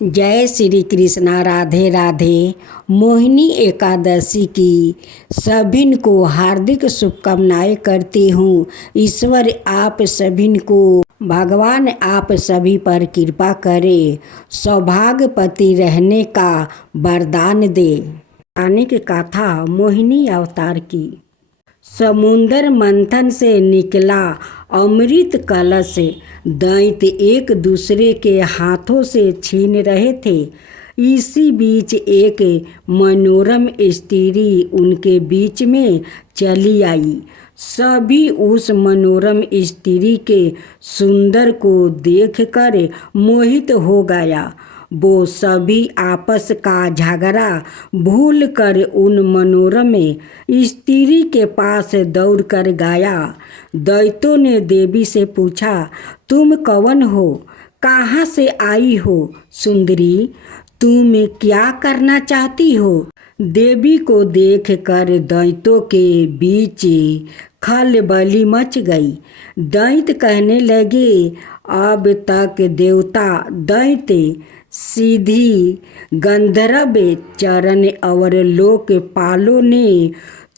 जय श्री कृष्णा। राधे राधे। मोहिनी एकादशी की सभी को हार्दिक शुभकामनाएं करती हूँ। ईश्वर आप सभी को, भगवान आप सभी पर कृपा करे, सौभाग्यवती रहने का वरदान दे। आने की कथा मोहिनी अवतार की। समुंदर मंथन से निकला अमृत कलश दैत्य एक दूसरे के हाथों से छीन रहे थे। इसी बीच एक मनोरम स्त्री उनके बीच में चली आई। सभी उस मनोरम स्त्री के सुंदर को देखकर मोहित हो गया। वो सभी आपस का झगड़ा भूल कर उन मनोरम स्त्री के पास दौड़ कर गया। दैत्यों ने देवी से पूछा, तुम कौन हो? कहाँ से आई हो सुंदरी? तुम क्या करना चाहती हो? देवी को देखकर दैत्यों के बीच खलबली मच गई। दैत्य कहने लगे, अब तक देवता, दैत्य, सीधी गंधर्व, चरण और लोकपालों ने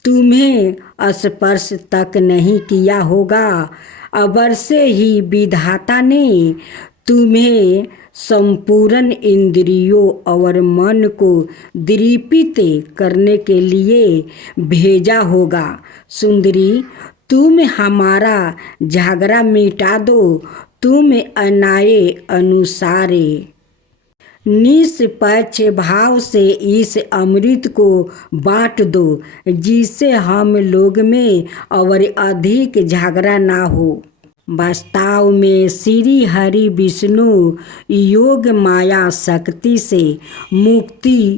तुम्हें स्पर्श तक नहीं किया होगा। अवश्य ही विधाता ने तुम्हें संपूर्ण इंद्रियों और मन को दीपित करने के लिए भेजा होगा। सुंदरी, तुम हमारा झगड़ा मिटा दो। तुम अन्याय अनुसार निष्पक्ष भाव से इस अमृत को बांट दो, जिससे हम लोग में और अधिक झगड़ा ना हो। वास्तव में श्री हरि विष्णु योग माया शक्ति से मुक्ति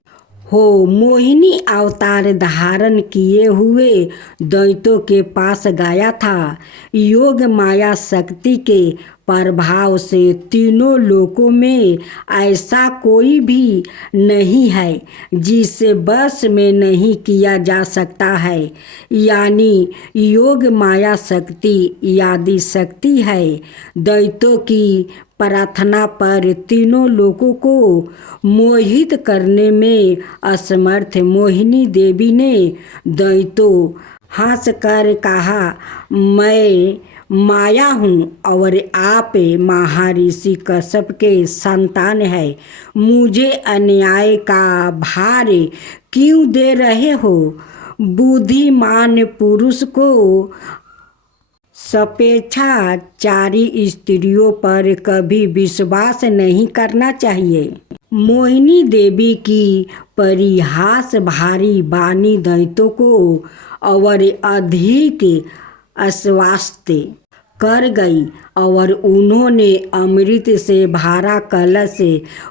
हो मोहिनी अवतार धारण किए हुए दैत्यों के पास गया था। योग माया शक्ति के प्रभाव से तीनों लोकों में ऐसा कोई भी नहीं है जिसे बस में नहीं किया जा सकता है। यानी योग माया शक्ति आदि शक्ति है। दैत्यों की प्रार्थना पर तीनों लोगों को मोहित करने में असमर्थ मोहिनी देवी ने दैत्यों हंसकर कहा, मैं माया हूँ और आप महर्षि कश्यप के संतान हैं। मुझे अन्याय का भार क्यों दे रहे हो? बुद्धिमान पुरुष को स्वेच्छाचारी स्त्रियों पर कभी विश्वास नहीं करना चाहिए। मोहिनी देवी की परिहास भारी वाणी दैत्यों को और अधिक आश्वस्त कर गई और उन्होंने अमृत से भरा कलश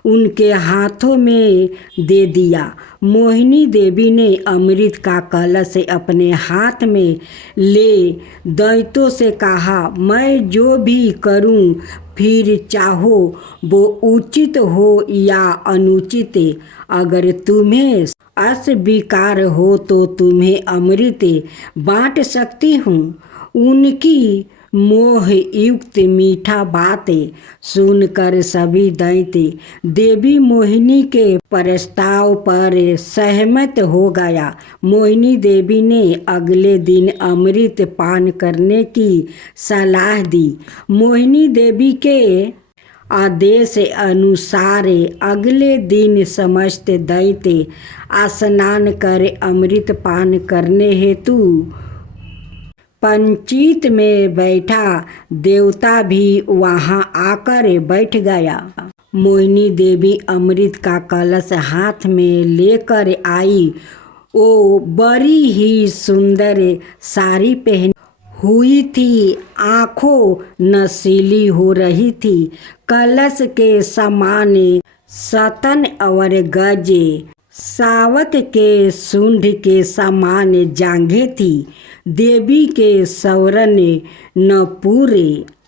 उनके हाथों में दे दिया। मोहिनी देवी ने अमृत का कलश अपने हाथ में ले दैत्यों से कहा, मैं जो भी करूं, फिर चाहो वो उचित हो या अनुचित, अगर तुम्हें अस्वीकार हो तो तुम्हें अमृत बांट सकती हूँ। उनकी मोह युक्त मीठा बातें सुनकर सभी दैत्य देवी मोहिनी के प्रस्ताव पर सहमत हो गया। मोहिनी देवी ने अगले दिन अमृत पान करने की सलाह दी। मोहिनी देवी के आदेश अनुसार अगले दिन समस्त दैत्य स्नान कर अमृत पान करने हेतु पंचीत में बैठा। देवता भी वहां आकर बैठ गया। मोहिनी देवी अमृत का कलश हाथ में लेकर आई। वो बड़ी ही सुंदर साड़ी पहनी हुई थी, आंखों नशीली हो रही थी। कलश के समान सतन और गजे, सावक के सूंड के समान जांघें थी। देवी के सवरन नूपुर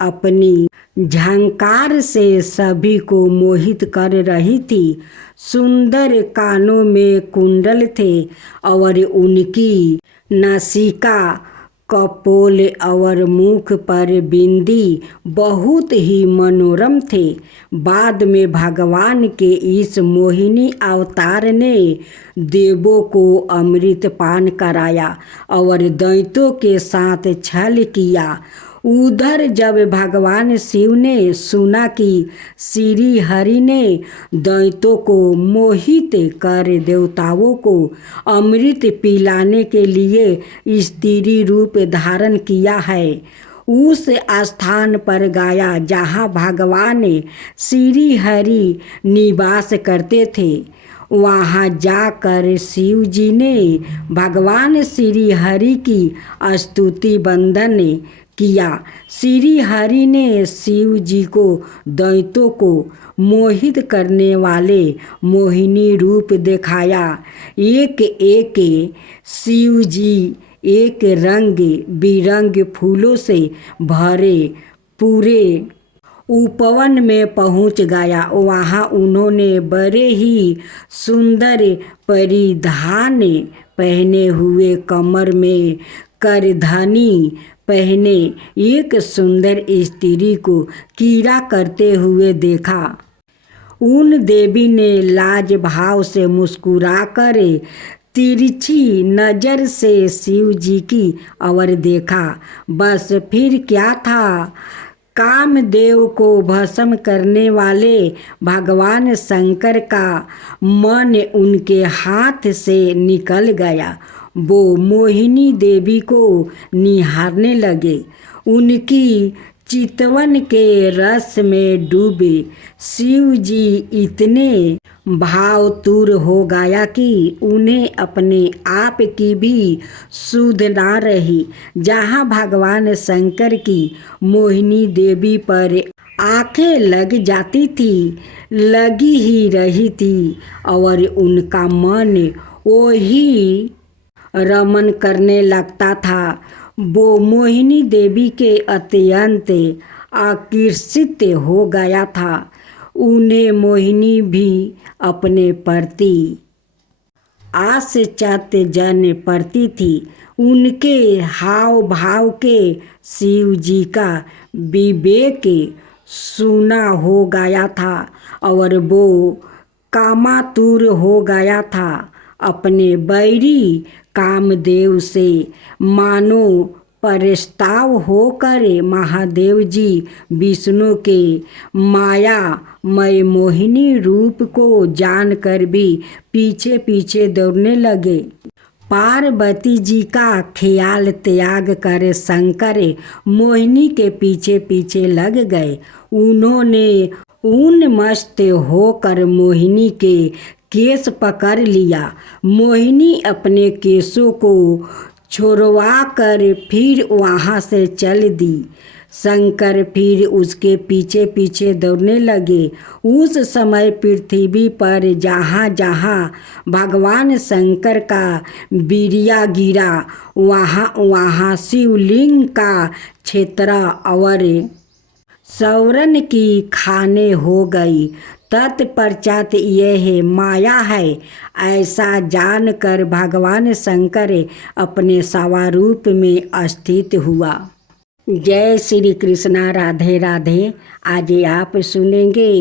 अपनी झंकार से सभी को मोहित कर रही थी। सुंदर कानों में कुंडल थे और उनकी नासिका कपोल और मुख पर बिंदी बहुत ही मनोरम थे। बाद में भगवान के इस मोहिनी अवतार ने देवों को अमृत पान कराया और दैत्यों के साथ छल किया। उधर जब भगवान शिव ने सुना कि श्री हरि ने दैत्यों को मोहित कर देवताओं को अमृत पिलाने के लिए स्त्री रूप धारण किया है, उस स्थान पर गया जहाँ भगवान श्री हरि निवास करते थे। वहाँ जाकर शिव जी ने भगवान श्री हरि की स्तुति वंदन किया। श्री हरि ने शिव जी को दैत्यों को मोहित करने वाले मोहिनी रूप दिखाया। एक एक शिव जी एक रंग बिरंग फूलों से भरे पूरे उपवन में पहुंच गया। वहाँ उन्होंने बड़े ही सुंदर परिधान पहने हुए, कमर में करधनी पहने एक सुंदर स्त्री को कीड़ा करते हुए देखा। उन देवी ने लाज भाव से मुस्कुराकर तिरछी नजर से शिव जी की ओर देखा। बस फिर क्या था, कामदेव को भस्म करने वाले भगवान शंकर का मन उनके हाथ से निकल गया। वो मोहिनी देवी को निहारने लगे। उनकी चितवन के रस में डूबे शिव जी इतने भावतुर हो गया कि उन्हें अपने आप की भी सुध ना रही। जहाँ भगवान शंकर की मोहिनी देवी पर आंखें लग जाती थी, लगी ही रही थी और उनका मन वही रमन करने लगता था। वो मोहिनी देवी के अत्यंत आकर्षित हो गया था। उन्हें मोहिनी भी अपने प्रति आश्चर्यजन पड़ती थी। उनके हाव भाव के शिव जी का विवेक सूना हो गया था और वो कामातुर हो गया था। अपने बैरी कामदेव से मानो प्रस्ताव होकर महादेव जी विष्णु के मायामय मोहिनी रूप को जानकर भी पीछे पीछे दौड़ने लगे। पार्वती जी का ख्याल त्याग कर शंकर मोहिनी के पीछे पीछे लग गए। उन्होंने उन्मत्त होकर मोहिनी के केस पकड़ लिया। मोहिनी अपने केसों को छुड़वा कर फिर वहाँ से चल दी। शंकर फिर उसके पीछे पीछे दौड़ने लगे। उस समय पृथ्वी पर जहाँ जहाँ भगवान शंकर का वीर्य गिरा, वहाँ वहाँ शिवलिंग का क्षेत्र और सौरन की खाने हो गई। तत्पश्चात यह माया है ऐसा जानकर भगवान शंकर अपने स्वरूप में स्थित हुआ। जय श्री कृष्णा, राधे राधे। आज आप सुनेंगे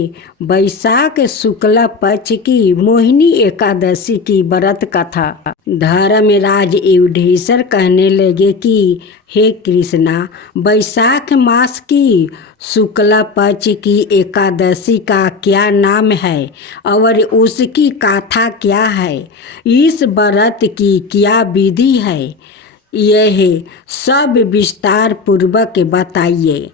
वैशाख शुक्ल पक्ष की मोहिनी एकादशी की व्रत कथा। धर्मराज युधिष्ठिर कहने लगे कि हे कृष्णा, वैशाख मास की शुक्ल पक्ष की एकादशी का क्या नाम है और उसकी कथा क्या है? इस व्रत की क्या विधि है? यह सब विस्तार पूर्वक बताइए।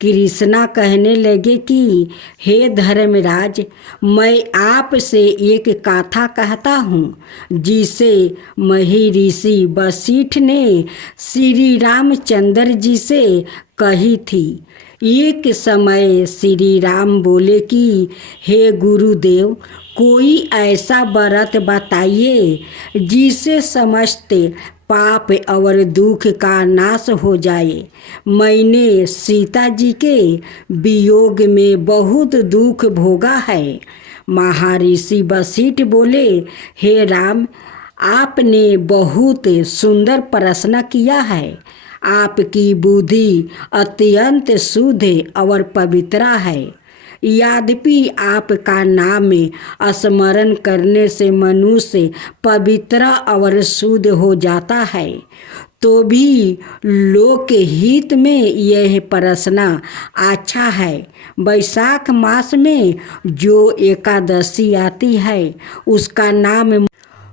कृष्णा कहने लगे कि हे धर्मराज, मैं आपसे एक कथा कहता हूँ जिसे महर्षि वशिष्ठ ने श्री रामचंद्र जी से कही थी। एक समय श्री राम बोले कि हे गुरुदेव, कोई ऐसा व्रत बताइए जिससे समस्त पाप और दुख का नाश हो जाए। मैंने सीता जी के वियोग में बहुत दुख भोगा है। महर्षि वशिष्ठ बोले, हे राम, आपने बहुत सुंदर प्रश्न किया है। आपकी बुद्धि अत्यंत शुद्ध और पवित्र है। यद्यपि आपका नाम स्मरण करने से मनुष्य पवित्र और शुद्ध हो जाता है, तो भी लोक हित में यह प्रश्न अच्छा है। वैशाख मास में जो एकादशी आती है उसका नाम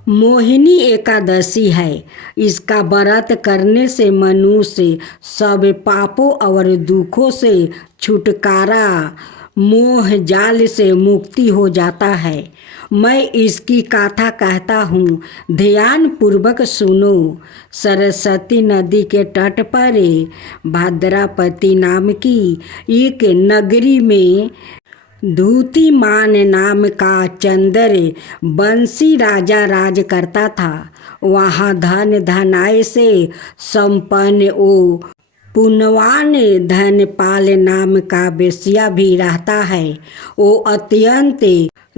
मोहिनी एकादशी है। इसका व्रत करने से मनुष्य सब पापों और दुखों से छुटकारा, मोह जाल से मुक्ति हो जाता है। मैं इसकी कथा कहता हूँ, ध्यान पूर्वक सुनो। सरस्वती नदी के तट पर भद्रापति नाम की एक नगरी में धूतिमान नाम का चंद्र बंसी राजा राज करता था। वहाँ धन धनाय से संपन्न ओ पुण्यवान धनपाल नाम का वेश्या भी रहता है। वो अत्यंत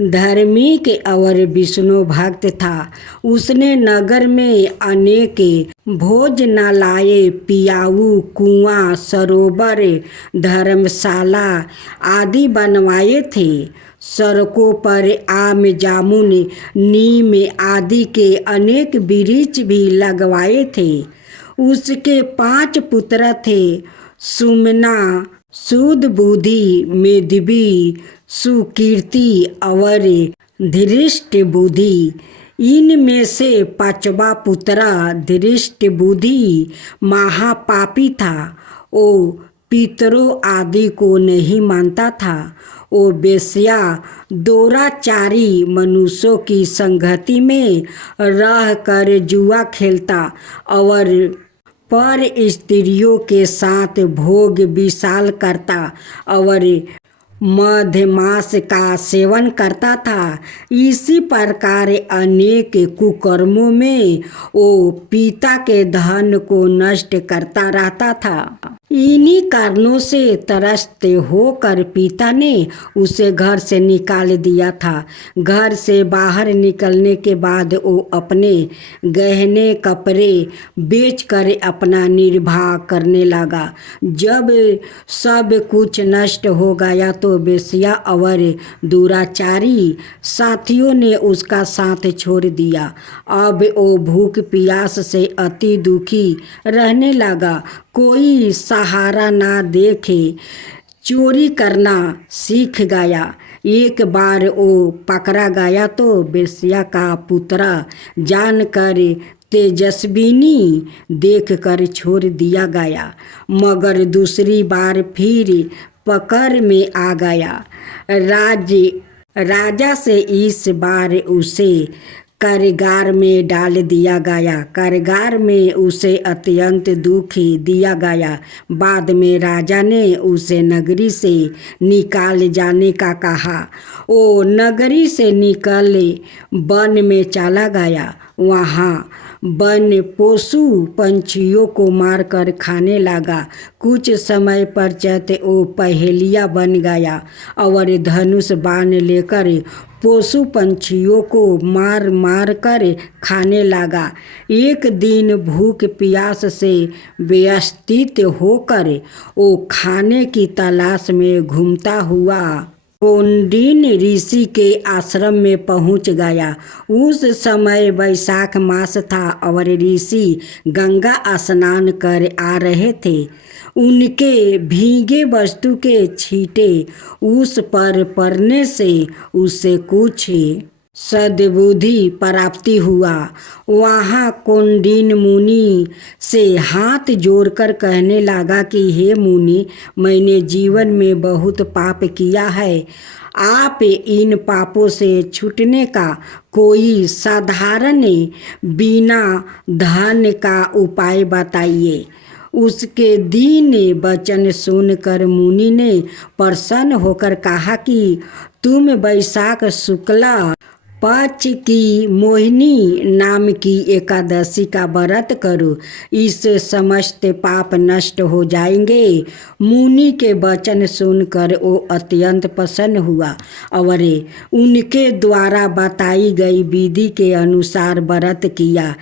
धार्मिक और विष्णु भक्त था। उसने नगर में अनेक भोजनालय, पियाऊ, कुआं, सरोवर, धर्मशाला आदि बनवाए थे। सड़कों पर आम, जामुन, नीम आदि के अनेक वृक्ष भी लगवाए थे। उसके 5 पुत्र थे, सुमना, शुद्ध बुद्धि, मेधावी, सुकीर्ति और धृष्ट बुद्धि। इनमें से 5वां पुत्र धृष्ट बुद्धि महापापी था। वो पितरों आदि को नहीं मानता था। वो वेश्या दुराचारी मनुष्यों की संगति में रहकर जुआ खेलता और पर स्त्रियों के साथ भोग विशाल करता और मधमास का सेवन करता था। इसी प्रकार अनेक कुकर्मों में वो पिता के धन को नष्ट करता रहता था। इन्हीं कारणों से त्रस्त होकर पिता ने उसे घर से निकाल दिया था। घर से बाहर निकलने के बाद वो अपने गहने कपड़े बेचकर अपना निर्वाह करने लगा। जब सब कुछ नष्ट हो गया तो वेश्या और दुराचारी साथियों ने उसका साथ छोड़ दिया। अब वो भूख प्यास से अति दुखी रहने लगा। कोई सहारा ना देखे चोरी करना सीख गया। एक बार वो पकड़ा गया तो वेश्या का पुत्र जानकर तेजस्विनी देखकर छोड़ दिया गया, मगर दूसरी बार फिर पकड़ में आ गया। राजा से इस बार उसे कारागार में डाल दिया गया। कारागार में उसे अत्यंत दुखी दिया गया। बाद में राजा ने उसे नगरी से निकाल जाने का कहा। वो नगरी से निकल वन में चला गया। वहाँ वन पशु पंछियों को मारकर खाने लगा। कुछ समय पश्चात वो पहेलिया बन गया और धनुष बाण लेकर पशु पंछियों को मार मार कर खाने लगा। एक दिन भूख प्यास से व्यथित होकर वो खाने की तलाश में घूमता हुआ कौंडिन ऋषि के आश्रम में पहुंच गया। उस समय वैशाख मास था और ऋषि गंगा स्नान कर आ रहे थे। उनके भीगे वस्तु के छींटे उस पर पड़ने से उसे कुछ सद्बुद्धि प्राप्ति हुआ। वहाँ कौंडिन्य मुनि से हाथ जोड़कर कहने लगा कि हे मुनि, मैंने जीवन में बहुत पाप किया है। आप इन पापों से छूटने का कोई साधारण बिना धन का उपाय बताइए। उसके दीन वचन सुनकर मुनि ने प्रसन्न होकर कहा कि तुम वैशाख शुक्ला पक्ष की मोहिनी नाम की एकादशी का व्रत करो, इससे समस्त पाप नष्ट हो जाएंगे। मुनि के वचन सुनकर वो अत्यंत प्रसन्न हुआ और उनके द्वारा बताई गई विधि के अनुसार व्रत किया।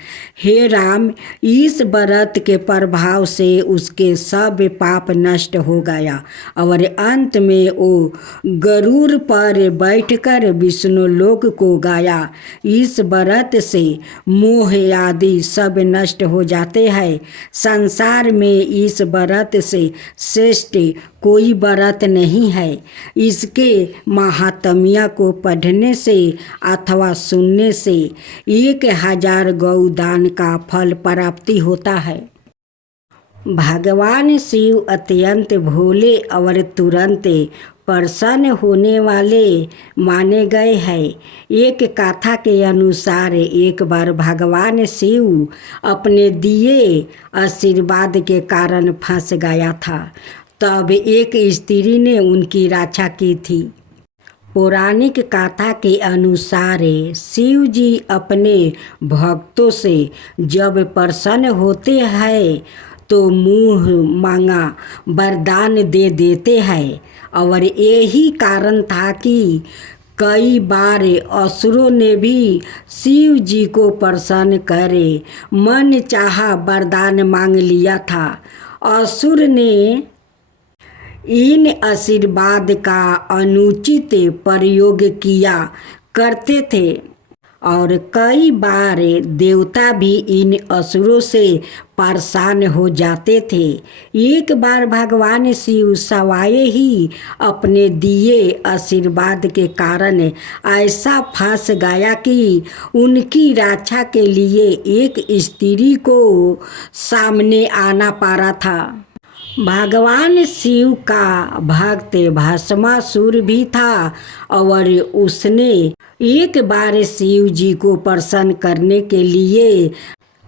हे राम, इस व्रत के प्रभाव से उसके सब पाप नष्ट हो गया और अंत में वो गरुड़ पर बैठकर विष्णु लोक को गया। इस व्रत से मोह आदि सब नष्ट हो जाते हैं। संसार में इस व्रत से श्रेष्ठ कोई व्रत नहीं है। इसके महात्म्य को पढ़ने से अथवा सुनने से 1000 गौदान का फल प्राप्ति होता है। भगवान शिव अत्यंत भोले और तुरंत प्रसन्न होने वाले माने गए हैं। एक कथा के अनुसार एक बार भगवान शिव अपने दिए आशीर्वाद के कारण फंस गया था। तब एक स्त्री ने उनकी रक्षा की थी। पौराणिक कथा के अनुसार शिव जी अपने भक्तों से जब प्रसन्न होते हैं तो मुँह मांगा वरदान दे देते हैं और यही कारण था कि कई बार असुरों ने भी शिव जी को प्रसन्न करे मन चाहा वरदान मांग लिया था। असुर ने इन आशीर्वाद का अनुचित प्रयोग किया करते थे और कई बार देवता भी इन असुरों से परेशान हो जाते थे। एक बार भगवान शिव सवाए ही अपने दिए आशीर्वाद के कारण ऐसा फंस गया कि उनकी रक्षा के लिए एक स्त्री को सामने आना पड़ा था। भगवान शिव का भक्त भस्मासुर भी था और उसने एक बार शिव जी को प्रसन्न करने के लिए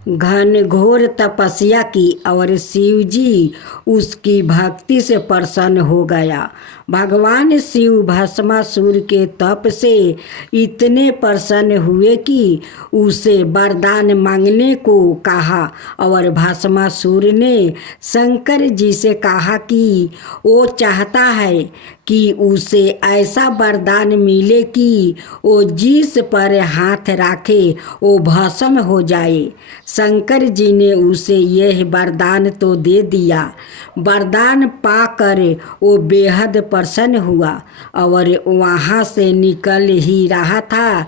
घनघोर तपस्या की और शिव जी उसकी भक्ति से प्रसन्न हो गया। भगवान शिव भस्मासुर के तप से इतने प्रसन्न हुए कि उसे वरदान मांगने को कहा और भस्मासुर ने शंकर जी से कहा कि वो चाहता है कि उसे ऐसा वरदान मिले कि वो जिस पर हाथ रखे वो भस्म हो जाए। शंकर जी ने उसे यह वरदान तो दे दिया। वरदान पाकर वो बेहद प्रसन्न हुआ और वहाँ से निकल ही रहा था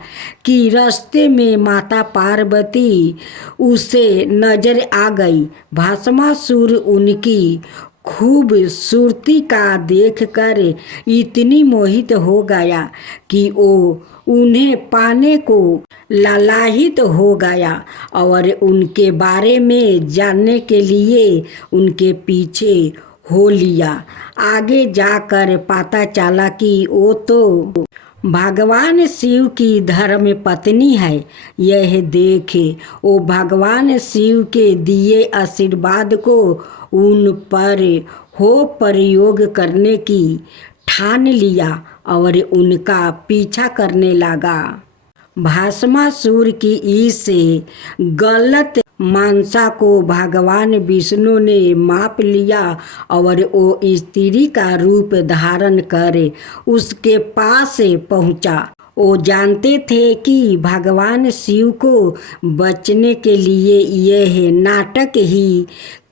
कि रास्ते में माता पार्वती उसे नजर आ गई। भस्मासुर उनकी खूबसूरती का देखकर इतनी मोहित हो गया कि वो उन्हें पाने को लालायित हो गया और उनके बारे में जानने के लिए उनके पीछे हो लिया। आगे जाकर पता चला कि वो तो भगवान शिव की धर्म पत्नी है। यह देखे वो भगवान शिव के दिए आशीर्वाद को उन पर हो प्रयोग करने की ठान लिया और उनका पीछा करने लगा। भस्मासुर की इस गलत मानसा को भगवान विष्णु ने माप लिया और वो स्त्री का रूप धारण कर उसके पास पहुंचा। वो जानते थे कि भगवान शिव को बचने के लिए यह नाटक ही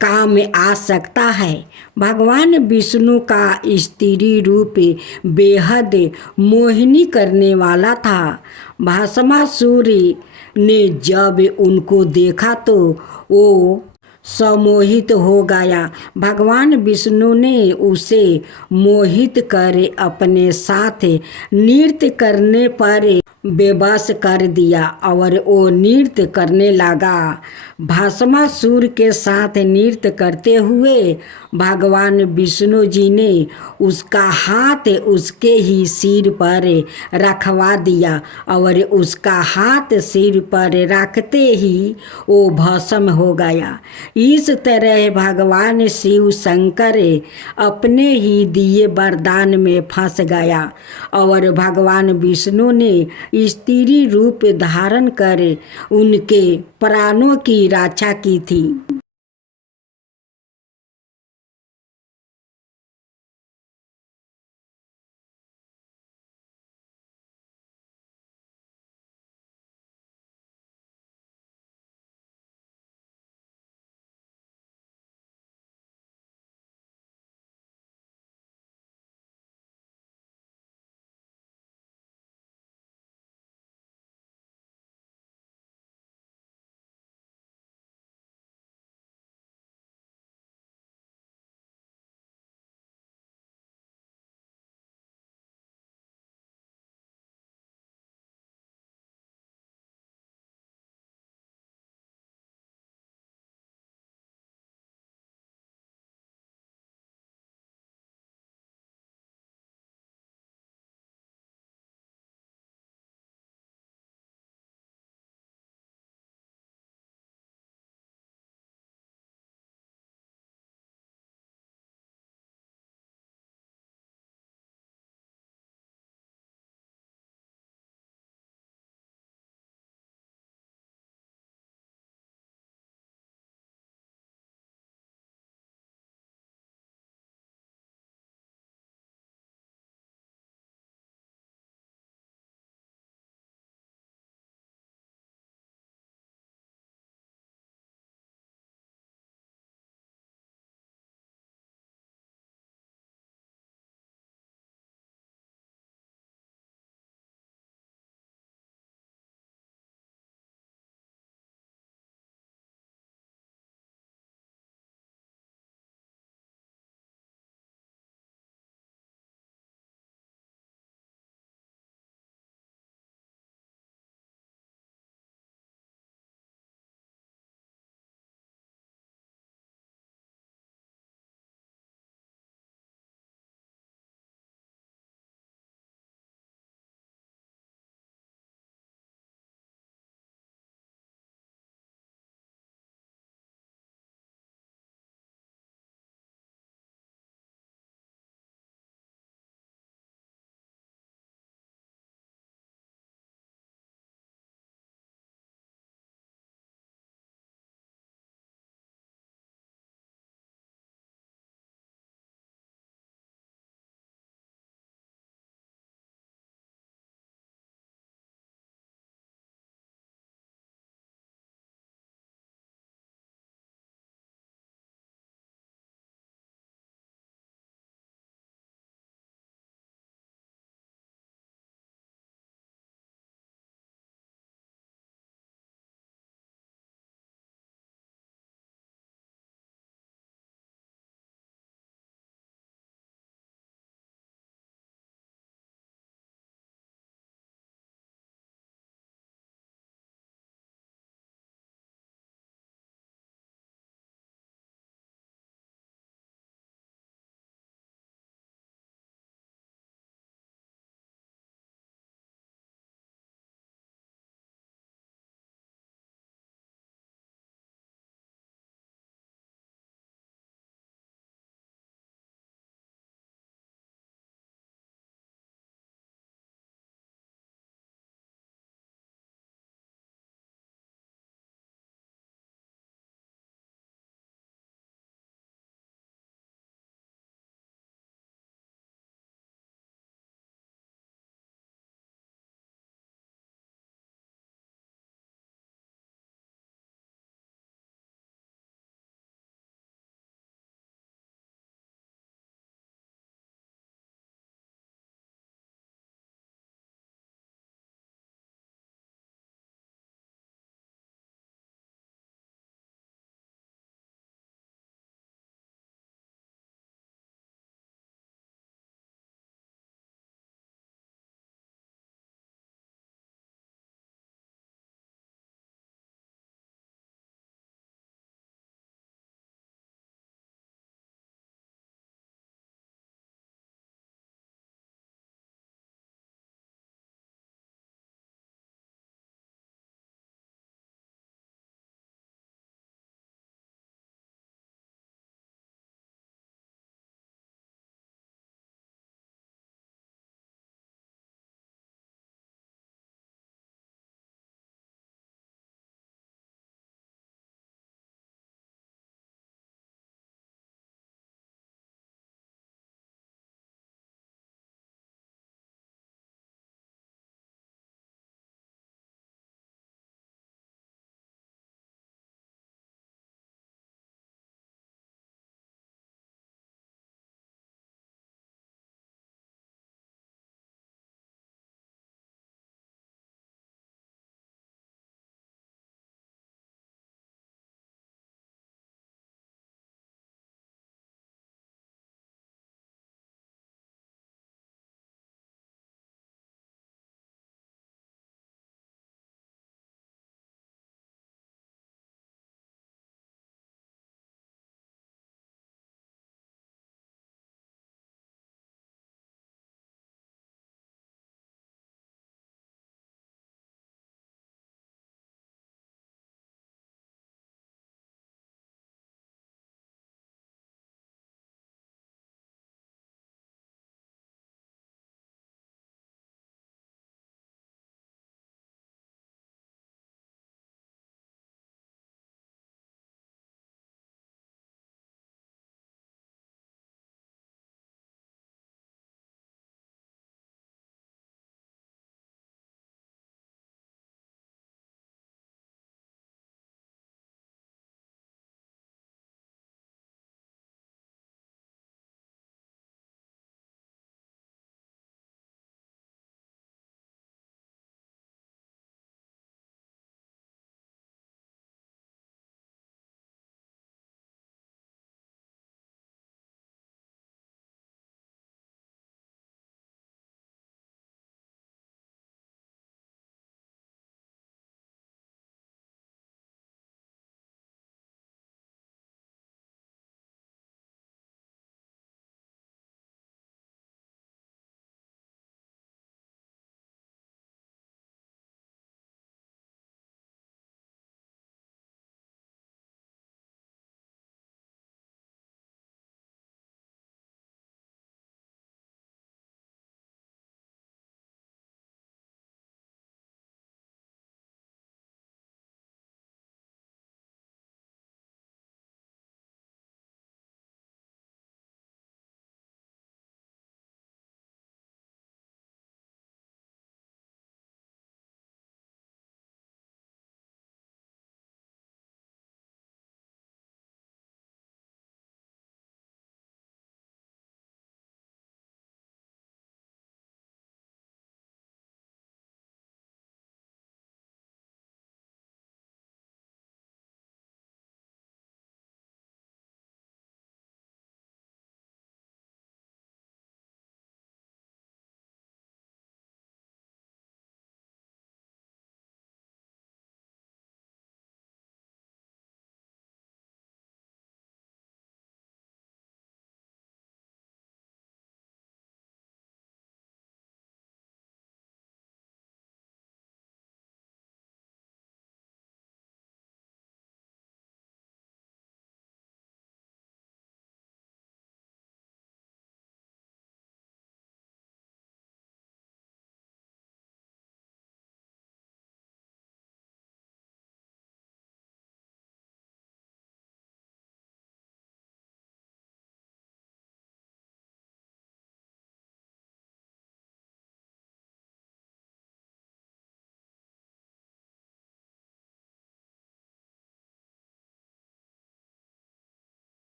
काम आ सकता है। भगवान विष्णु का स्त्री रूप बेहद मोहिनी करने वाला था। भस्मासुर ने जब उनको देखा तो वो सम्मोहित हो गया। भगवान विष्णु ने उसे मोहित कर अपने साथ नृत्य करने पर बेबस कर दिया और वो नृत्य करने लगा। भस्मासुर के साथ नृत्य करते हुए भगवान विष्णु जी ने उसका हाथ उसके ही सिर पर रखवा दिया और उसका हाथ सिर पर रखते ही वो भस्म हो गया। इस तरह भगवान शिव शंकर अपने ही दिए वरदान में फंस गया और भगवान विष्णु ने स्त्री रूप धारण कर उनके प्राणों की रक्षा की थी।